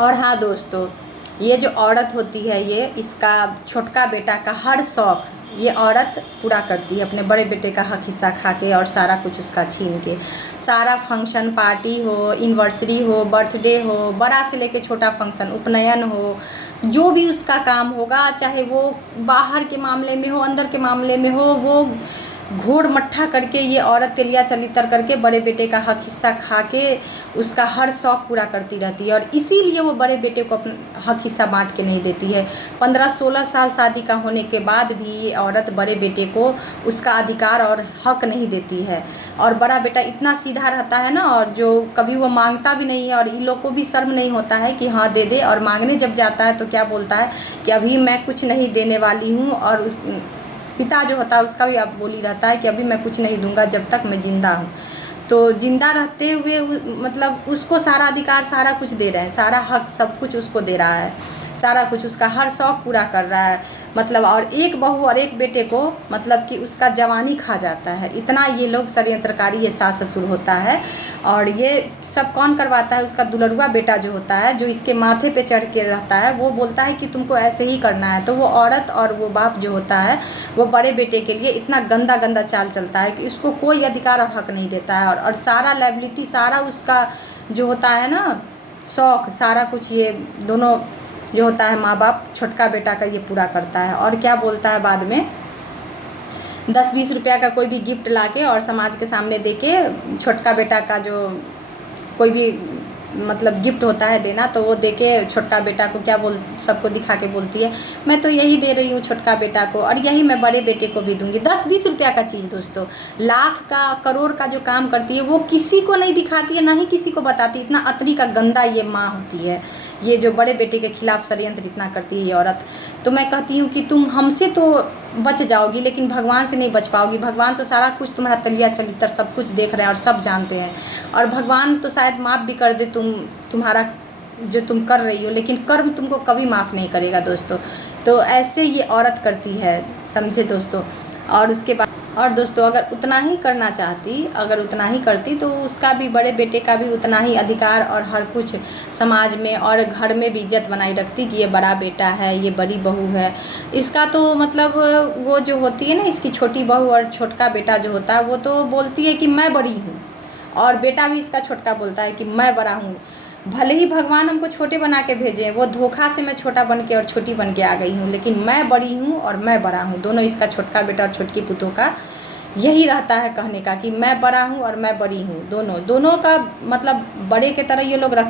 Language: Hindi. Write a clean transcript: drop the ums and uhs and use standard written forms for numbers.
और हाँ दोस्तों, ये जो औरत होती है, ये इसका छोटका बेटा का हर शौक़ ये औरत पूरा करती है, अपने बड़े बेटे का हक हिस्सा खा के और सारा कुछ उसका छीन के। सारा फंक्शन पार्टी हो, एनिवर्सरी हो, बर्थडे हो, बड़ा से लेके छोटा फंक्शन, उपनयन हो, जो भी उसका काम होगा, चाहे वो बाहर के मामले में हो, अंदर के मामले में हो, वो घोर मट्ठा करके ये औरत तेलिया चलितर करके बड़े बेटे का हक हिस्सा खा के उसका हर शौक़ पूरा करती रहती है। और इसीलिए वो बड़े बेटे को अपना हक हिस्सा बांट के नहीं देती है। 15-16 साल शादी का होने के बाद भी ये औरत बड़े बेटे को उसका अधिकार और हक नहीं देती है। और बड़ा बेटा इतना सीधा रहता है ना, और जो कभी वो मांगता भी नहीं है, और इन लोग को भी शर्म नहीं होता है कि हाँ दे दे। और मांगने जब जाता है तो क्या बोलता है कि अभी मैं कुछ नहीं देने वाली हूँ। और उस पिता जो होता है उसका भी अब बोली रहता है कि अभी मैं कुछ नहीं दूंगा जब तक मैं ज़िंदा हूँ। तो ज़िंदा रहते हुए मतलब उसको सारा अधिकार, सारा कुछ दे रहे हैं, सारा हक सब कुछ उसको दे रहा है, सारा कुछ उसका हर शौक़ पूरा कर रहा है। मतलब और एक बहू और एक बेटे को मतलब कि उसका जवानी खा जाता है। इतना ये लोग षड्यंत्रकारी ये सास ससुर होता है। और ये सब कौन करवाता है? उसका दुलरुआ बेटा जो होता है, जो इसके माथे पे चढ़ के रहता है, वो बोलता है कि तुमको ऐसे ही करना है। तो वो औरत और वो बाप जो होता है, वो बड़े बेटे के लिए इतना गंदा गंदा चाल चलता है कि उसको कोई अधिकार और हक नहीं देता है। और सारा लायबिलिटी, सारा उसका जो होता है ना शौक़, सारा कुछ ये दोनों जो होता है माँ बाप छोटका बेटा का ये पूरा करता है। और क्या बोलता है बाद में, 10-20 रुपया का कोई भी गिफ्ट लाके और समाज के सामने देके छोटका बेटा का जो कोई भी मतलब गिफ्ट होता है देना, तो वो देके छोटका बेटा को क्या बोल सबको दिखा के बोलती है, मैं तो यही दे रही हूँ छोटका बेटा को, और यही मैं बड़े बेटे को भी दूंगी। 10-20 रुपया का चीज़ दोस्तों, लाख का करोड़ का जो काम करती है वो किसी को नहीं दिखाती है, ना ही किसी को बताती। इतना अतरी का गंदा ये माँ होती है, ये जो बड़े बेटे के खिलाफ षड्यंत्र इतना करती है ये औरत। तो मैं कहती हूँ कि तुम हमसे तो बच जाओगी, लेकिन भगवान से नहीं बच पाओगी। भगवान तो सारा कुछ तुम्हारा तलिया चलितर सब कुछ देख रहे हैं और सब जानते हैं। और भगवान तो शायद माफ़ भी कर दे तुम्हारा जो तुम कर रही हो, लेकिन कर्म तुमको कभी माफ़ नहीं करेगा दोस्तों। तो ऐसे ये औरत करती है, समझे दोस्तों। और उसके बाद और दोस्तों, अगर उतना ही करना चाहती, अगर उतना ही करती, तो उसका भी, बड़े बेटे का भी उतना ही अधिकार और हर कुछ समाज में और घर में भी इज्जत बनाई रखती कि ये बड़ा बेटा है, ये बड़ी बहू है। इसका तो मतलब वो जो होती है ना, इसकी छोटी बहू और छोटका बेटा जो होता है, वो तो बोलती है कि मैं बड़ी हूँ, और बेटा भी इसका छोटका बोलता है कि मैं बड़ा हूँ। भले ही भगवान हमको छोटे बना के भेजे, वो धोखा से मैं छोटा बन के और छोटी बन के आ गई हूँ, लेकिन मैं बड़ी हूँ और मैं बड़ा हूँ। दोनों, इसका छोटका बेटा और छोटकी पुतों का यही रहता है कहने का कि मैं बड़ा हूँ और मैं बड़ी हूँ। दोनों का मतलब बड़े के तरह ये लोग रख